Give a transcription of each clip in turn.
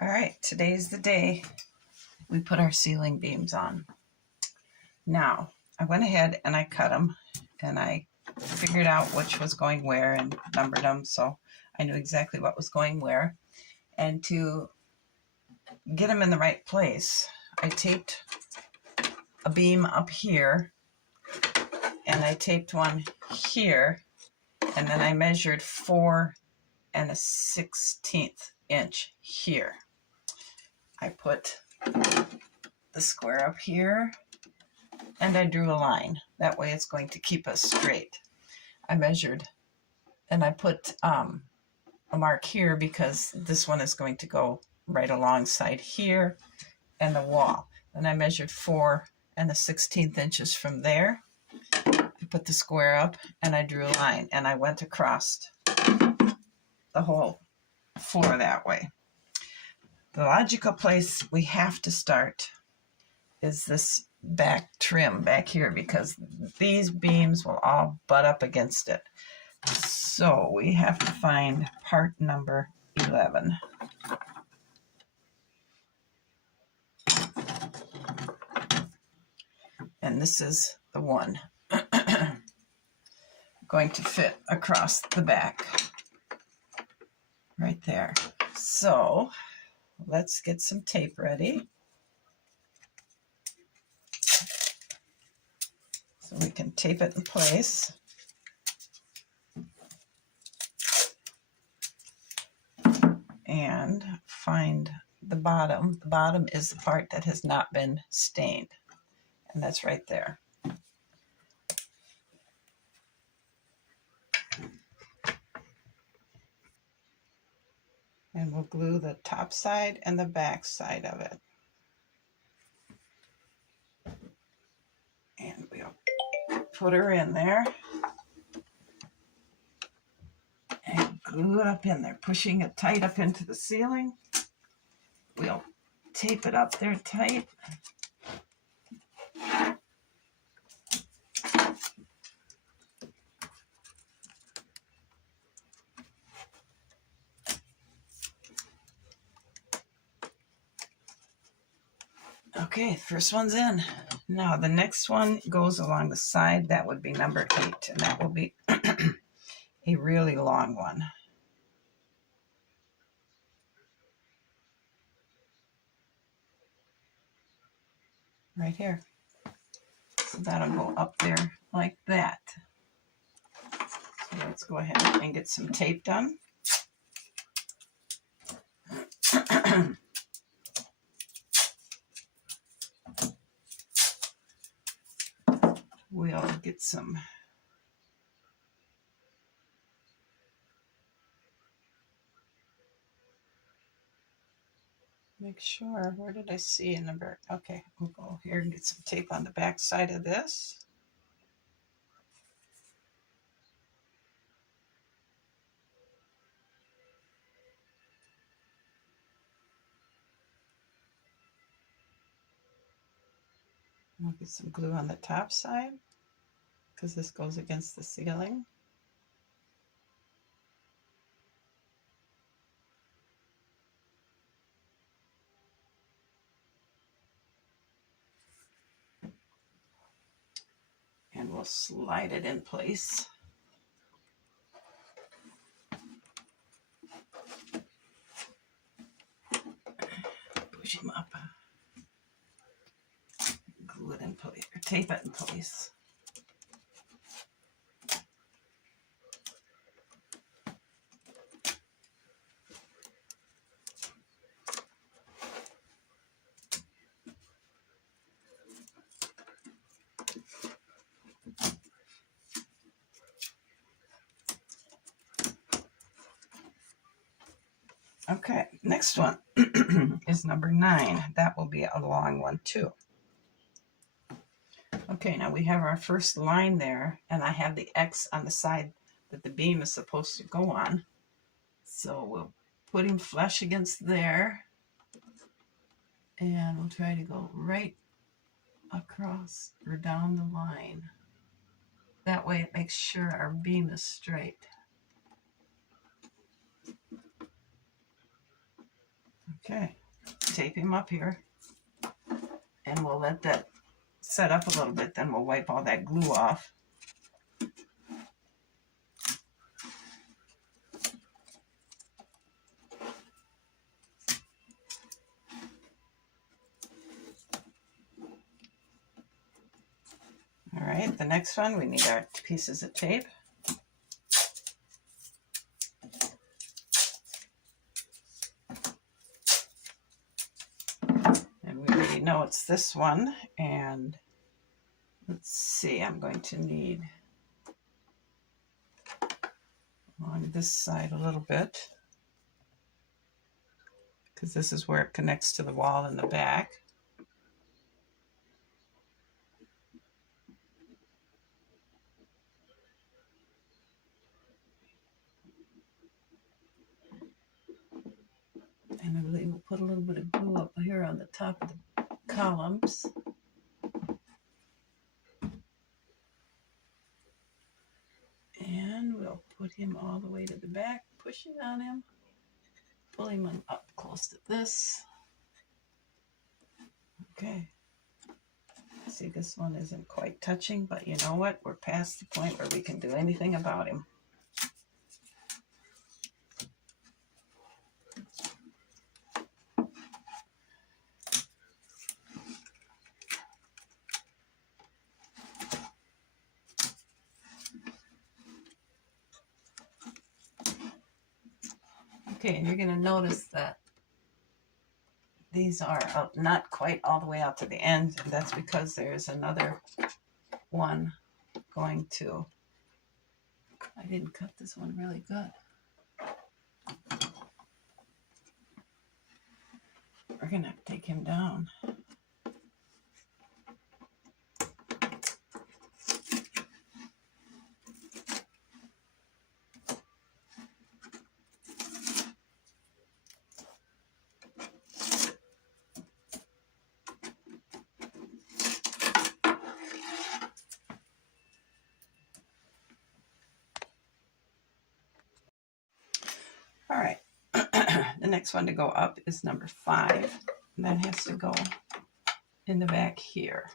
All right, today's the day we put our ceiling beams on. Now, I went ahead and I cut them and I figured out which was going where and numbered them so I knew exactly what was going where. And to get them in the right place, I taped a beam up here and I taped one here, and then I measured 4 1/16 inch here. I put the square up here and I drew a line. That way it's going to keep us straight. I measured and I put a mark here because this one is going to go right alongside here and the wall. Then I measured 4 1/16 inches from there. I put the square up and I drew a line and I went across the whole floor that way. The logical place we have to start is this back trim back here because these beams will all butt up against it. So we have to find part number 11. And this is the one going to fit across the back right there. So let's get some tape ready so we can tape it in place. And find the bottom. The bottom is the part that has not been stained, and that's right there. And we'll glue the top side and the back side of it. And we'll put her in there and glue it up in there, pushing it tight up into the ceiling. We'll tape it up there tight. Okay, first one's in. Now the next one goes along the side. That would be number 8, and that will be a really long one. Right here. So that'll go up there like that. So let's go ahead and get some tape done. We'll get some make sure, where did I see a number? Okay, we'll go here and get some tape on the back side of this. We'll get some glue on the top side because this goes against the ceiling. And we'll slide it in place. Push him up. Glue it in place, or tape it in place. Okay, next one is number 9. That will be a long one too. Okay, now we have our first line there, and I have the X on the side that the beam is supposed to go on. So we'll put him flush against there, and we'll try to go right across or down the line. That way it makes sure our beam is straight. Okay, tape him up here, and we'll let that set up a little bit, then we'll wipe all that glue off. All right, the next one, we need our pieces of tape. And we already know it's this one, and let's see, I'm going to need on this side a little bit, because this is where it connects to the wall in the back. And I believe we'll put a little bit of glue up here on the top of the columns. And we'll put him all the way to the back, pushing on him, pull him up close to this. Okay. See, this one isn't quite touching, but you know what? We're past the point where we can do anything about him. Okay, and you're going to notice that these are not quite all the way out to the end, and that's because there's another one going to, I didn't cut this one really good. We're going to have to take him down. All right, the next one to go up is number 5, and that has to go in the back here.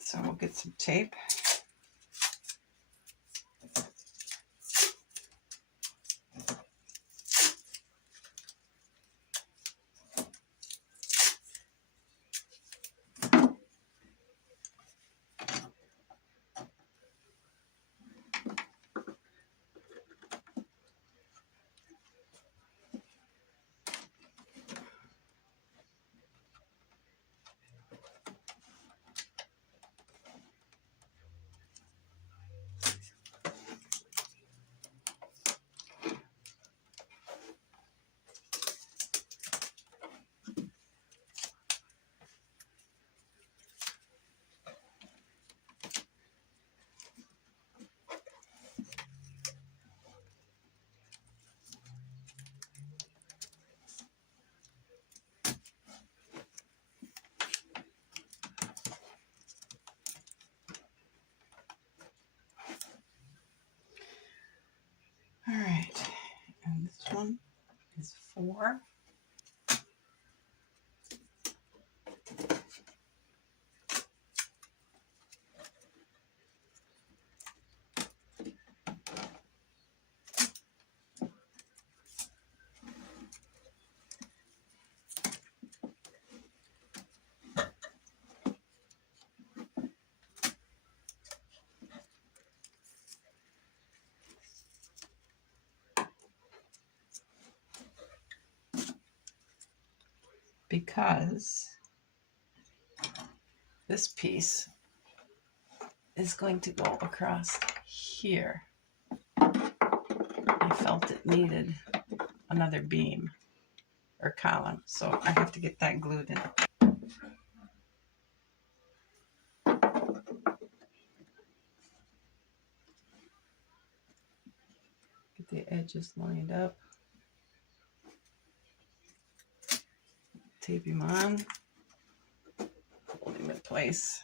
So we'll get some tape. All right, and this one is 4. Because this piece is going to go across here. I felt it needed another beam or column, so I have to get that glued in. Get the edges lined up. Tape him on. Hold him in place.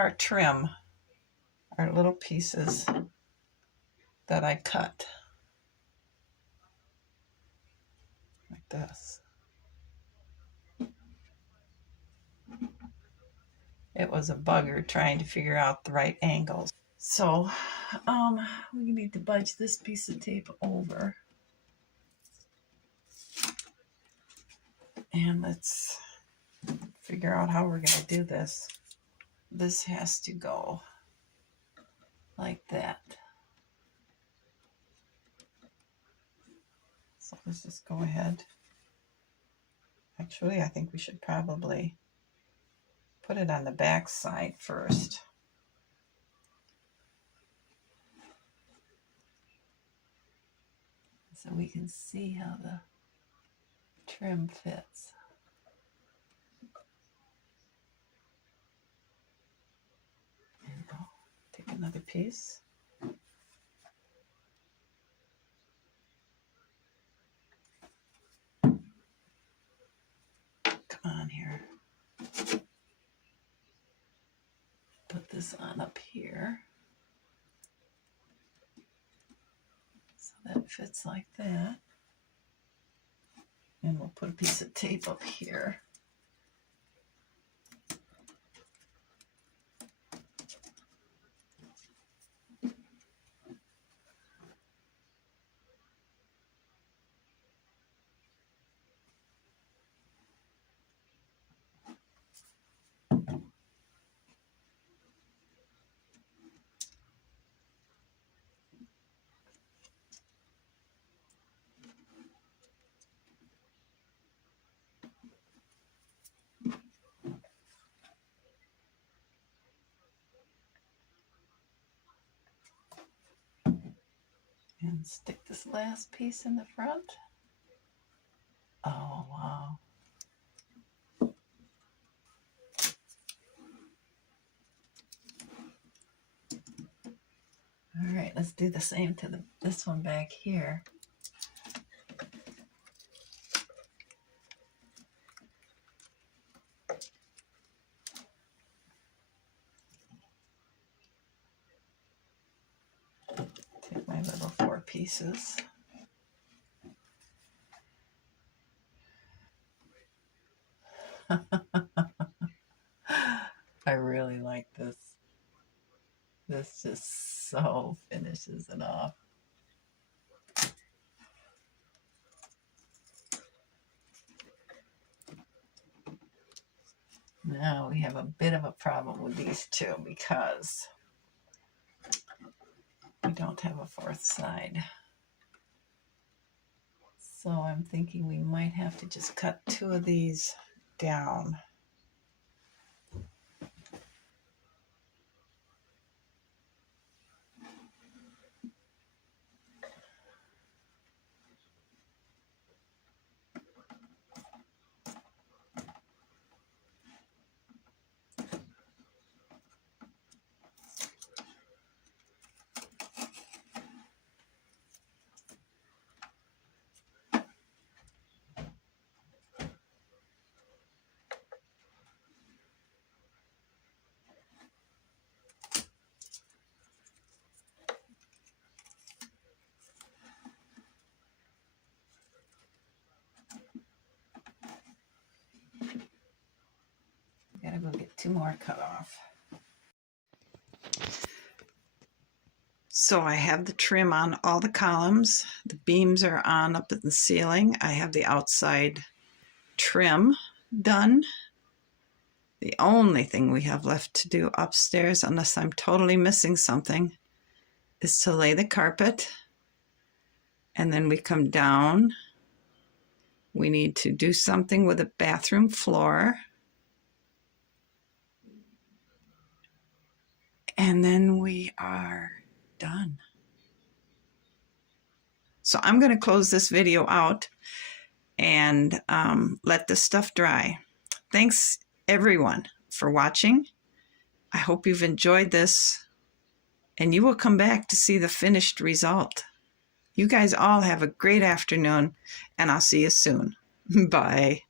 our trim, our little pieces that I cut. Like this. It was a bugger trying to figure out the right angles. So we need to budge this piece of tape over. And let's figure out how we're going to do this. This has to go like that. So let's just go ahead. Actually, I think we should probably put it on the back side first. So we can see how the trim fits. There we go. Take another piece. Come on here. Put this on up here. So that fits like that. And we'll put a piece of tape up here. And stick this last piece in the front. Oh, wow. All right, let's do the same to this one back here. Take my little 4 pieces. I really like this. This just so finishes it off. Now we have a bit of a problem with these two because we don't have a 4th side. So I'm thinking we might have to just cut 2 of these down. Gotta go get 2 more cut off. So I have the trim on all the columns. The beams are on up at the ceiling. I have the outside trim done. The only thing we have left to do upstairs, unless I'm totally missing something, is to lay the carpet. And then we come down. We need to do something with the bathroom floor. And then we are done. So I'm going to close this video out and let this stuff dry. Thanks everyone for watching. I hope you've enjoyed this and you will come back to see the finished result. You guys all have a great afternoon and I'll see you soon. Bye.